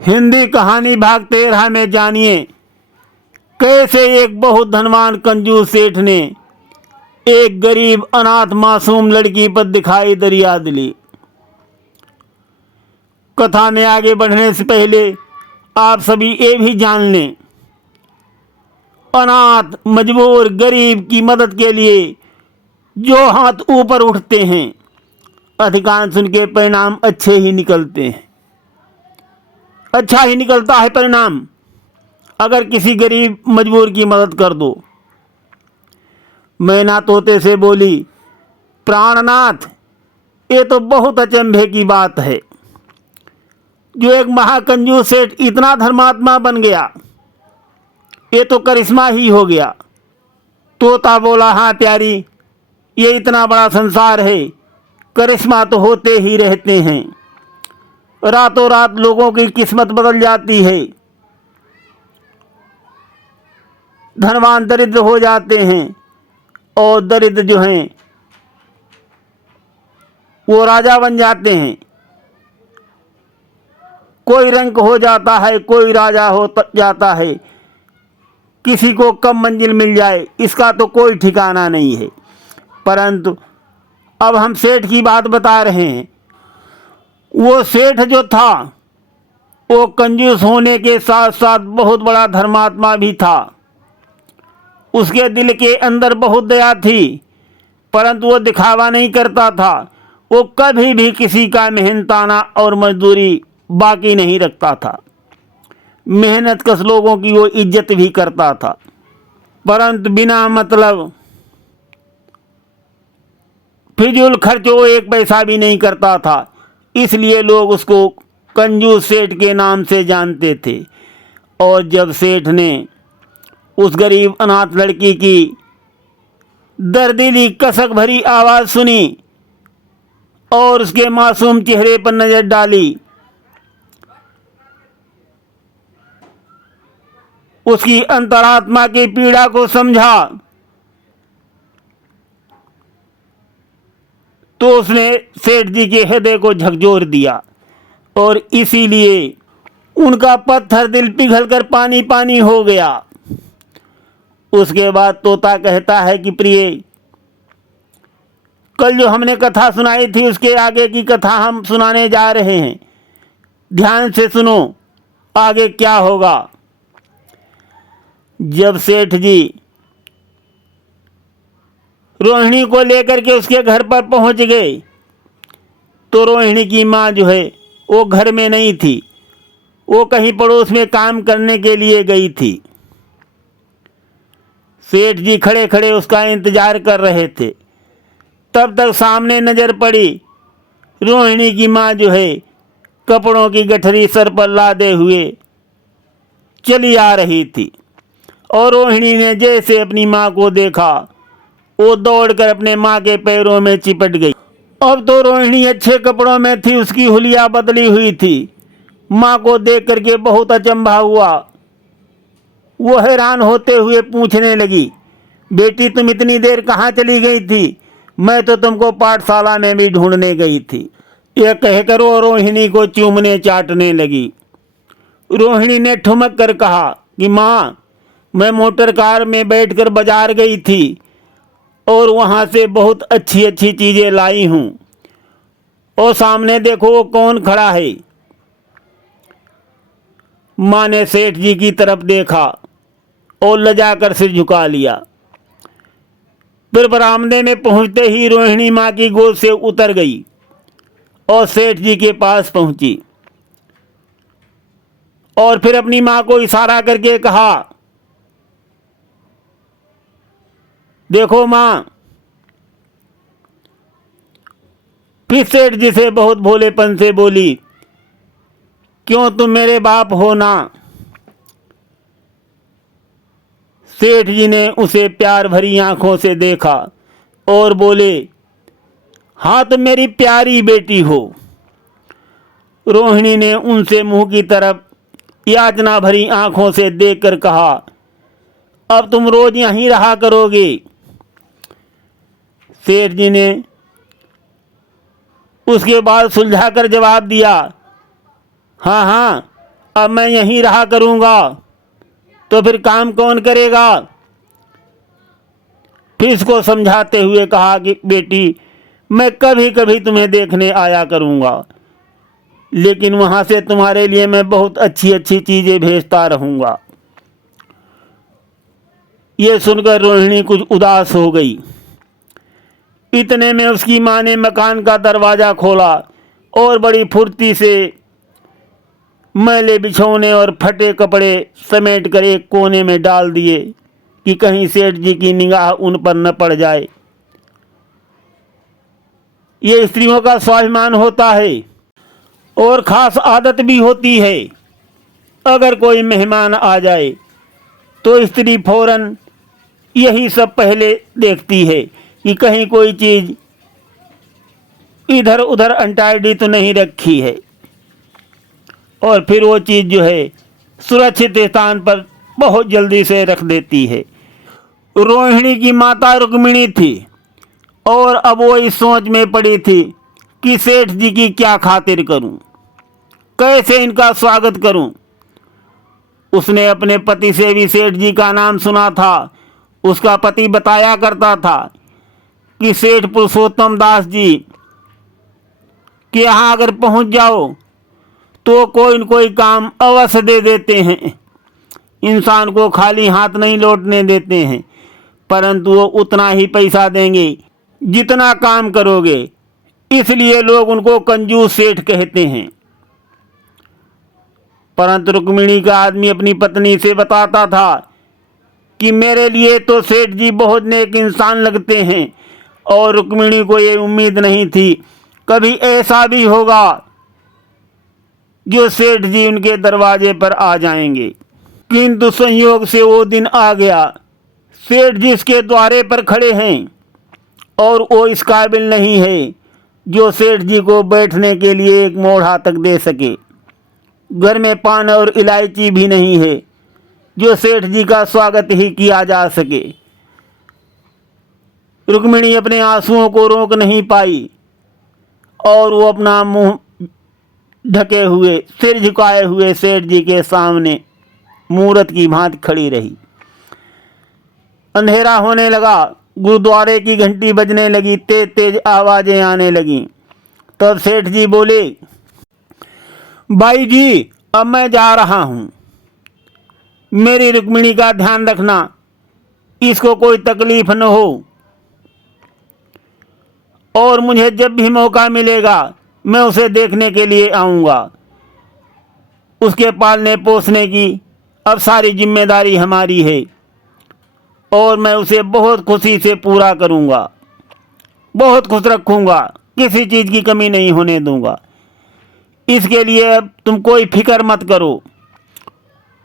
हिंदी कहानी भाग 13 में जानिए कैसे एक बहुत धनवान कंजूस सेठ ने एक गरीब अनाथ मासूम लड़की पर दिखाई दरिया दिली। कथा में आगे बढ़ने से पहले आप सभी ये भी जान लें, अनाथ मजबूर गरीब की मदद के लिए जो हाथ ऊपर उठते हैं अधिकांश उनके परिणाम अच्छे ही निकलते हैं। अच्छा ही निकलता है परिणाम अगर किसी गरीब मजबूर की मदद कर दो। मैना तोते से बोली, प्राणनाथ, ये तो बहुत अचंभे की बात है, जो एक महाकंजूस सेठ इतना धर्मात्मा बन गया, ये तो करिश्मा ही हो गया। तोता बोला, हाँ प्यारी, ये इतना बड़ा संसार है, करिश्मा तो होते ही रहते हैं, रातों रात लोगों की किस्मत बदल जाती है, धनवान दरिद्र हो जाते हैं और दरिद्र जो हैं वो राजा बन जाते हैं। कोई रंक हो जाता है, कोई राजा हो जाता है, किसी को कम मंजिल मिल जाए इसका तो कोई ठिकाना नहीं है। परंतु अब हम सेठ की बात बता रहे हैं। वो सेठ जो था वो कंजूस होने के साथ साथ बहुत बड़ा धर्मात्मा भी था। उसके दिल के अंदर बहुत दया थी, परंतु वो दिखावा नहीं करता था। वो कभी भी किसी का मेहनताना और मजदूरी बाकी नहीं रखता था। मेहनत कश लोगों की वो इज्जत भी करता था, परंतु बिना मतलब फिजूल खर्च वो एक पैसा भी नहीं करता था। इसलिए लोग उसको कंजूस सेठ के नाम से जानते थे। और जब सेठ ने उस गरीब अनाथ लड़की की दर्दीली कसक भरी आवाज़ सुनी और उसके मासूम चेहरे पर नज़र डाली, उसकी अंतरात्मा की पीड़ा को समझा, तो उसने सेठ जी के हृदय को झकझोर दिया और इसीलिए उनका पत्थर दिल पिघलकर पानी पानी हो गया। उसके बाद तोता कहता है कि प्रिय, कल जो हमने कथा सुनाई थी उसके आगे की कथा हम सुनाने जा रहे हैं, ध्यान से सुनो आगे क्या होगा। जब सेठ जी रोहिणी को लेकर के उसके घर पर पहुंच गए तो रोहिणी की माँ जो है वो घर में नहीं थी, वो कहीं पड़ोस में काम करने के लिए गई थी। सेठ जी खड़े खड़े उसका इंतजार कर रहे थे। तब तक सामने नजर पड़ी रोहिणी की माँ जो है कपड़ों की गठरी सर पर लादे हुए चली आ रही थी। और रोहिणी ने जैसे अपनी माँ को देखा वो दौड़कर अपने माँ के पैरों में चिपट गई। अब तो रोहिणी अच्छे कपड़ों में थी, उसकी हुलिया बदली हुई थी। माँ को देख करके बहुत अचंभा हुआ। वो हैरान होते हुए पूछने लगी, बेटी तुम इतनी देर कहाँ चली गई थी? मैं तो तुमको पाठशाला में भी ढूंढने गई थी। यह कहकर वो रोहिणी को चूमने चाटने लगी। रोहिणी ने ठुमक कर कहा कि माँ, मैं मोटर कार में बैठकर बाजार गई थी और वहाँ से बहुत अच्छी अच्छी चीज़ें लाई हूँ। और सामने देखो वो कौन खड़ा है। माँ ने सेठ जी की तरफ देखा और लजाकर सिर झुका लिया। फिर बरामदे में पहुंचते ही रोहिणी माँ की गोद से उतर गई और सेठ जी के पास पहुंची और फिर अपनी माँ को इशारा करके कहा, देखो माँ। फिर सेठ जी से बहुत भोलेपन से बोली, क्यों तुम मेरे बाप हो ना? सेठ जी ने उसे प्यार भरी आंखों से देखा और बोले, हाँ तुम मेरी प्यारी बेटी हो। रोहिणी ने उनसे मुंह की तरफ याचना भरी आंखों से देखकर कहा, अब तुम रोज यहीं रहा करोगे? सेठ जी ने उसके बाद सुलझाकर जवाब दिया, हाँ हाँ, अब मैं यहीं रहा करूँगा, तो फिर काम कौन करेगा? फिर इसको समझाते हुए कहा कि बेटी, मैं कभी कभी तुम्हें देखने आया करूँगा, लेकिन वहाँ से तुम्हारे लिए मैं बहुत अच्छी अच्छी चीज़ें भेजता रहूँगा। ये सुनकर रोहिणी कुछ उदास हो गई। इतने में उसकी माँ ने मकान का दरवाज़ा खोला और बड़ी फुर्ती से मैले बिछौने और फटे कपड़े समेट कर एक कोने में डाल दिए कि कहीं सेठ जी की निगाह उन पर न पड़ जाए। ये स्त्रियों का स्वाभिमान होता है और ख़ास आदत भी होती है। अगर कोई मेहमान आ जाए तो स्त्री फौरन यही सब पहले देखती है कि कहीं कोई चीज़ इधर उधर अनटाइडी तो नहीं रखी है, और फिर वो चीज़ जो है सुरक्षित स्थान पर बहुत जल्दी से रख देती है। रोहिणी की माता रुक्मिणी थी और अब वो इस सोच में पड़ी थी कि सेठ जी की क्या खातिर करूं, कैसे इनका स्वागत करूं। उसने अपने पति से भी सेठ जी का नाम सुना था। उसका पति बताया करता था कि सेठ पुरुषोत्तम दास जी के यहाँ अगर पहुंच जाओ तो कोई न कोई काम अवश्य दे देते हैं। इंसान को खाली हाथ नहीं लौटने देते हैं, परंतु वो उतना ही पैसा देंगे जितना काम करोगे। इसलिए लोग उनको कंजूस सेठ कहते हैं। परंतु रुक्मिणी का आदमी अपनी पत्नी से बताता था कि मेरे लिए तो सेठ जी बहुत नेक इंसान लगते हैं, और रुक्मिणी को ये उम्मीद नहीं थी कभी ऐसा भी होगा जो सेठ जी उनके दरवाजे पर आ जाएंगे। किंतु संयोग से वो दिन आ गया। सेठ जी इसके द्वारे पर खड़े हैं और वो इस काबिल नहीं है जो सेठ जी को बैठने के लिए एक मोढ़ा तक दे सके। घर में पान और इलायची भी नहीं है जो सेठ जी का स्वागत ही किया जा सके। रुक्मिणी अपने आंसुओं को रोक नहीं पाई और वो अपना मुंह ढके हुए, सिर झुकाए हुए सेठ जी के सामने मूरत की भांति खड़ी रही। अंधेरा होने लगा। गुरुद्वारे की घंटी बजने लगी, तेज तेज आवाज़ें आने लगीं। तब सेठ जी बोले, भाई जी, अब मैं जा रहा हूँ। मेरी रुक्मिणी का ध्यान रखना, इसको कोई तकलीफ न हो, और मुझे जब भी मौका मिलेगा मैं उसे देखने के लिए आऊँगा। उसके पालने पोसने की अब सारी जिम्मेदारी हमारी है और मैं उसे बहुत खुशी से पूरा करूँगा, बहुत खुश रखूँगा, किसी चीज़ की कमी नहीं होने दूँगा। इसके लिए अब तुम कोई फिक्र मत करो।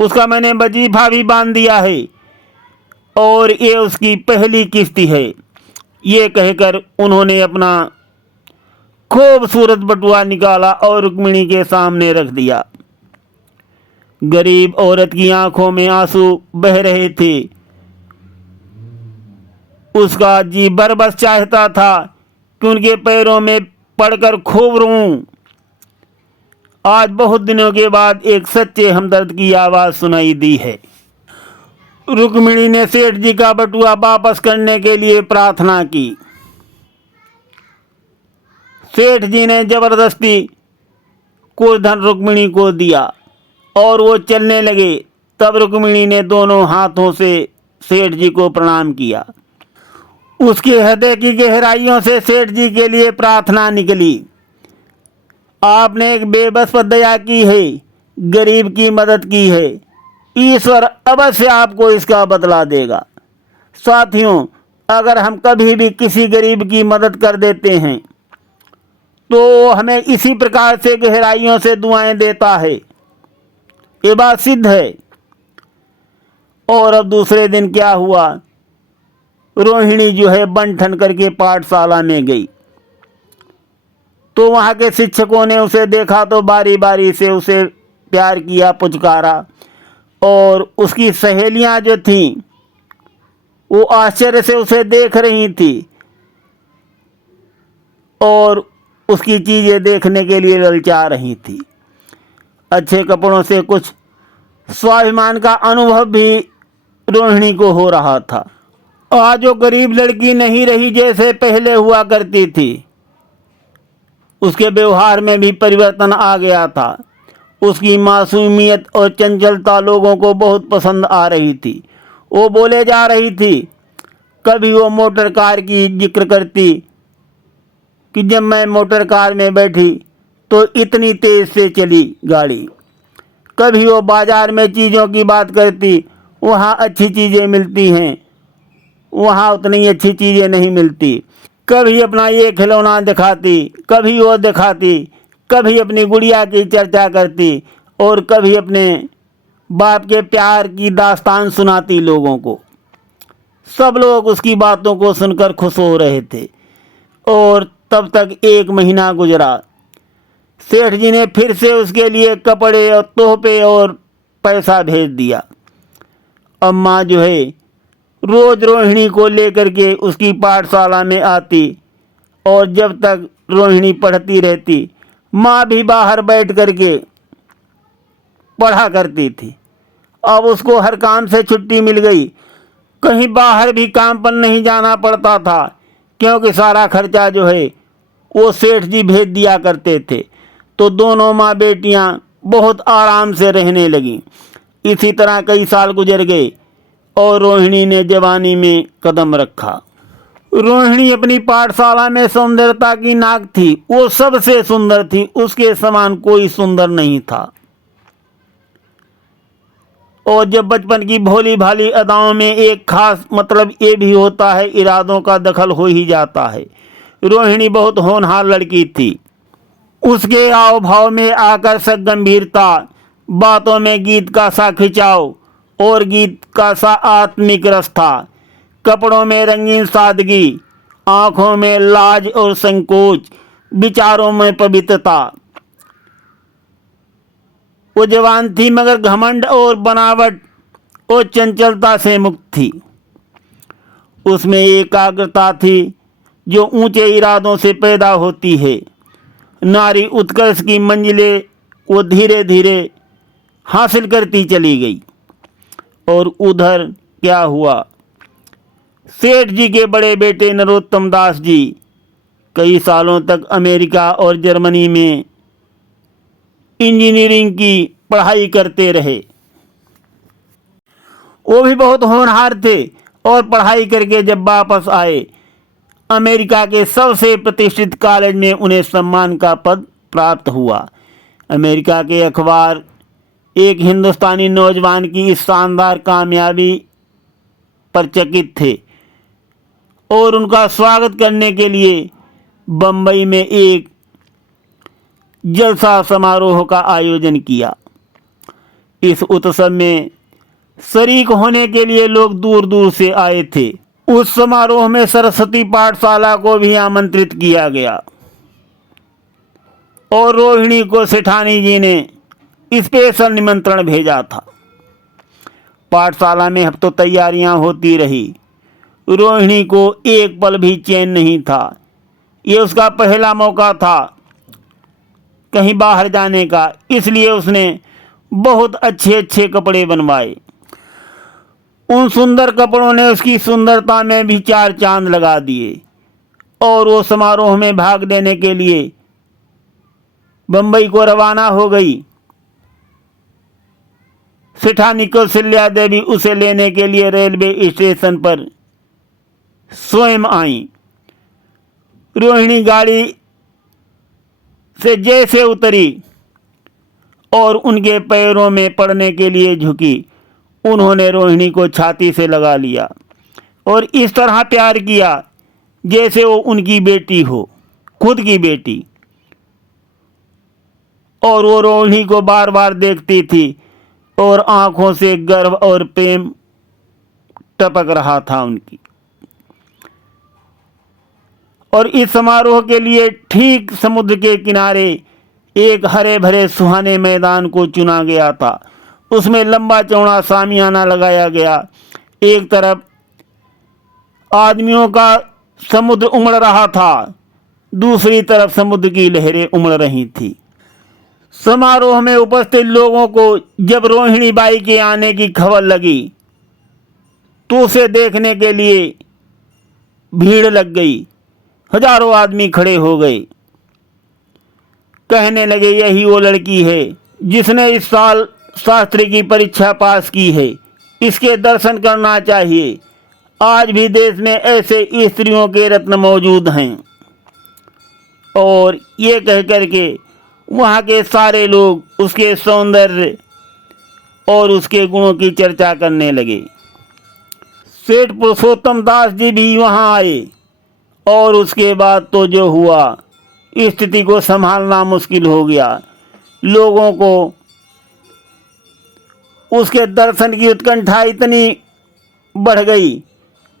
उसका मैंने वजीफा भी बांध दिया है और ये उसकी पहली किस्ती है। ये कहकर उन्होंने अपना खूबसूरत बटुआ निकाला और रुक्मिणी के सामने रख दिया। गरीब औरत की आंखों में आंसू बह रहे थे। उसका जी बरबस चाहता था कि उनके पैरों में पड़कर खूब रोऊं। आज बहुत दिनों के बाद एक सच्चे हमदर्द की आवाज़ सुनाई दी है। रुक्मिणी ने सेठ जी का बटुआ वापस करने के लिए प्रार्थना की। सेठ जी ने जबरदस्ती कुछ धन रुक्मिणी को दिया और वो चलने लगे। तब रुक्मिणी ने दोनों हाथों से सेठ जी को प्रणाम किया। उसके हृदय की गहराइयों से सेठ जी के लिए प्रार्थना निकली, आपने एक बेबस पर दया की है, गरीब की मदद की है, ईश्वर अवश्य आपको इसका बदला देगा। साथियों, अगर हम कभी भी किसी गरीब की मदद कर देते हैं तो हमें इसी प्रकार से गहराइयों से दुआएं देता है। ये बात सिद्ध है। और अब दूसरे दिन क्या हुआ, रोहिणी जो है बन ठन करके पाठशाला में गई तो वहाँ के शिक्षकों ने उसे देखा तो बारी बारी से उसे प्यार किया, पुचकारा, और उसकी सहेलियाँ जो थीं वो आश्चर्य से उसे देख रही थी और उसकी चीज़ें देखने के लिए ललचा रही थी। अच्छे कपड़ों से कुछ स्वाभिमान का अनुभव भी रोहिणी को हो रहा था। आज वो गरीब लड़की नहीं रही जैसे पहले हुआ करती थी। उसके व्यवहार में भी परिवर्तन आ गया था। उसकी मासूमियत और चंचलता लोगों को बहुत पसंद आ रही थी। वो बोले जा रही थी। कभी वो मोटर कार की जिक्र करती कि जब मैं मोटर कार में बैठी तो इतनी तेज़ से चली गाड़ी। कभी वो बाज़ार में चीज़ों की बात करती, वहाँ अच्छी चीज़ें मिलती हैं, वहाँ उतनी अच्छी चीज़ें नहीं मिलती। कभी अपना ये खिलौना दिखाती, कभी वो दिखाती, कभी अपनी गुड़िया की चर्चा करती और कभी अपने बाप के प्यार की दास्तान सुनाती लोगों को। सब लोग उसकी बातों को सुनकर खुश हो रहे थे। और तब तक 1 महीना गुजरा। सेठ जी ने फिर से उसके लिए कपड़े और तोहफे और पैसा भेज दिया। अम्मा जो है रोज़ रोहिणी को लेकर के उसकी पाठशाला में आती और जब तक रोहिणी पढ़ती रहती माँ भी बाहर बैठ कर के पढ़ा करती थी। अब उसको हर काम से छुट्टी मिल गई। कहीं बाहर भी काम पर नहीं जाना पड़ता था क्योंकि सारा खर्चा जो है वो सेठ जी भेज दिया करते थे। तो दोनों माँ बेटियाँ बहुत आराम से रहने लगीं। इसी तरह कई साल गुजर गए और रोहिणी ने जवानी में कदम रखा। रोहिणी अपनी पाठशाला में सुंदरता की नाक थी। वो सबसे सुंदर थी, उसके समान कोई सुंदर नहीं था। और जब बचपन की भोली भाली अदाओं में एक खास मतलब ये भी होता है, इरादों का दखल हो ही जाता है। रोहिणी बहुत होनहार लड़की थी। उसके हाव भाव में आकर्षक गंभीरता, बातों में गीत का सा खिंचाव और गीत का सा आत्मिक रस था। कपड़ों में रंगीन सादगी, आँखों में लाज और संकोच, विचारों में पवित्रता। वो जवान थी मगर घमंड और बनावट और चंचलता से मुक्त थी। उसमें एकाग्रता थी जो ऊंचे इरादों से पैदा होती है। नारी उत्कर्ष की मंजिलें वो धीरे धीरे हासिल करती चली गई। और उधर क्या हुआ, सेठ जी के बड़े बेटे नरोत्तम दास जी कई सालों तक अमेरिका और जर्मनी में इंजीनियरिंग की पढ़ाई करते रहे। वो भी बहुत होनहार थे और पढ़ाई करके जब वापस आए, अमेरिका के सबसे प्रतिष्ठित कॉलेज में उन्हें सम्मान का पद प्राप्त हुआ। अमेरिका के अखबार एक हिंदुस्तानी नौजवान की इस शानदार कामयाबी पर चकित थे और उनका स्वागत करने के लिए बम्बई में एक जलसा समारोह का आयोजन किया। इस उत्सव में शरीक होने के लिए लोग दूर दूर से आए थे। उस समारोह में सरस्वती पाठशाला को भी आमंत्रित किया गया और रोहिणी को सेठानी जी ने स्पेशल निमंत्रण भेजा था। पाठशाला में हफ्तों तैयारियां होती रही। रोहिणी को एक पल भी चैन नहीं था। ये उसका पहला मौका था कहीं बाहर जाने का, इसलिए उसने बहुत अच्छे अच्छे कपड़े बनवाए। उन सुंदर कपड़ों ने उसकी सुंदरता में भी 4 चांद लगा दिए और वो समारोह में भाग लेने के लिए बम्बई को रवाना हो गई। सेठानी कौशल्या देवी उसे लेने के लिए रेलवे स्टेशन पर स्वयं आई। रोहिणी गाड़ी से जैसे उतरी और उनके पैरों में पड़ने के लिए झुकी, उन्होंने रोहिणी को छाती से लगा लिया और इस तरह प्यार किया जैसे वो उनकी बेटी हो, खुद की बेटी। और वो रोहिणी को बार बार देखती थी और आंखों से गर्व और प्रेम टपक रहा था उनकी। और इस समारोह के लिए ठीक समुद्र के किनारे एक हरे भरे सुहाने मैदान को चुना गया था। उसमें लंबा चौड़ा सामियाना लगाया गया। एक तरफ आदमियों का समुद्र उमड़ रहा था, दूसरी तरफ समुद्र की लहरें उमड़ रही थी। समारोह में उपस्थित लोगों को जब रोहिणी बाई के आने की खबर लगी तो उसे देखने के लिए भीड़ लग गई। हजारों आदमी खड़े हो गए। कहने लगे, यही वो लड़की है जिसने इस साल शास्त्री की परीक्षा पास की है, इसके दर्शन करना चाहिए। आज भी देश में ऐसे स्त्रियों के रत्न मौजूद हैं। और ये कह कर के वहाँ के सारे लोग उसके सौंदर्य और उसके गुणों की चर्चा करने लगे। सेठ पुरुषोत्तम दास जी भी वहाँ आए और उसके बाद तो जो हुआ, स्थिति को संभालना मुश्किल हो गया। लोगों को उसके दर्शन की उत्कंठा इतनी बढ़ गई,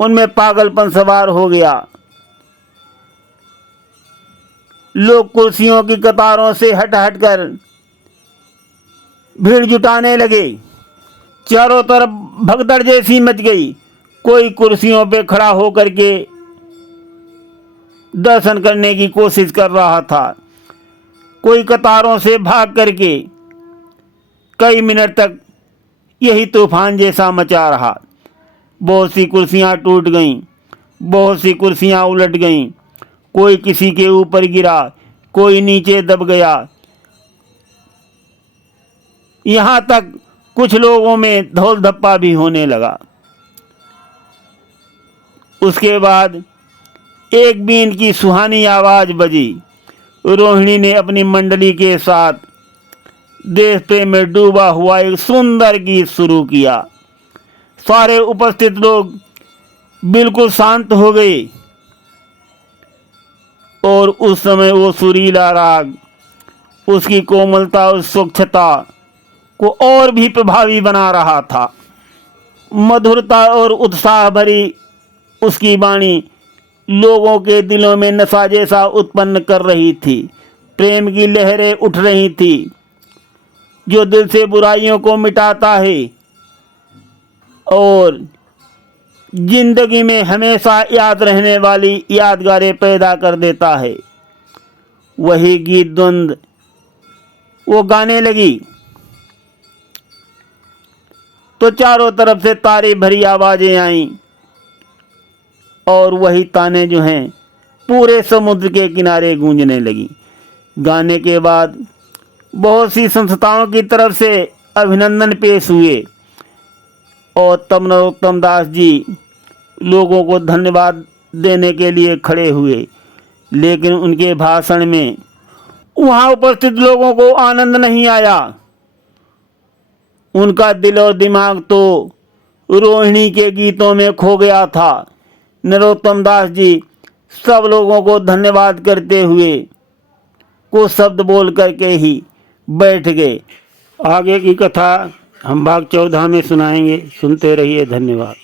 उनमें पागलपन सवार हो गया। लोग कुर्सियों की कतारों से हट हट कर भीड़ जुटाने लगे। चारों तरफ भगदड़ जैसी मच गई। कोई कुर्सियों पे खड़ा होकर के दर्शन करने की कोशिश कर रहा था, कोई कतारों से भाग करके। कई मिनट तक यही तूफान जैसा मचा रहा। बहुत सी कुर्सियां टूट गईं, बहुत सी कुर्सियां उलट गईं, कोई किसी के ऊपर गिरा, कोई नीचे दब गया। यहाँ तक कुछ लोगों में धौल धप्पा भी होने लगा। उसके बाद एक बीन की सुहानी आवाज़ बजी। रोहिणी ने अपनी मंडली के साथ देश प्रेम में डूबा हुआ एक सुंदर गीत शुरू किया। सारे उपस्थित लोग बिल्कुल शांत हो गए और उस समय वो सुरीला राग उसकी कोमलता और स्वच्छता को और भी प्रभावी बना रहा था। मधुरता और उत्साह भरी उसकी वाणी लोगों के दिलों में नशा जैसा उत्पन्न कर रही थी। प्रेम की लहरें उठ रही थी, जो दिल से बुराइयों को मिटाता है और जिंदगी में हमेशा याद रहने वाली यादगारें पैदा कर देता है। वही गीत द्वंद वो गाने लगी तो चारों तरफ से तारी भरी आवाज़ें आईं और वही ताने जो हैं पूरे समुद्र के किनारे गूंजने लगी। गाने के बाद बहुत सी संस्थाओं की तरफ से अभिनंदन पेश हुए और तब नरोत्तम दास जी लोगों को धन्यवाद देने के लिए खड़े हुए। लेकिन उनके भाषण में वहाँ उपस्थित लोगों को आनंद नहीं आया। उनका दिल और दिमाग तो रोहिणी के गीतों में खो गया था। नरोत्तम दास जी सब लोगों को धन्यवाद करते हुए कुछ शब्द बोल करके ही बैठ गए। आगे की कथा हम भाग 14 में सुनाएंगे। सुनते रहिए। धन्यवाद।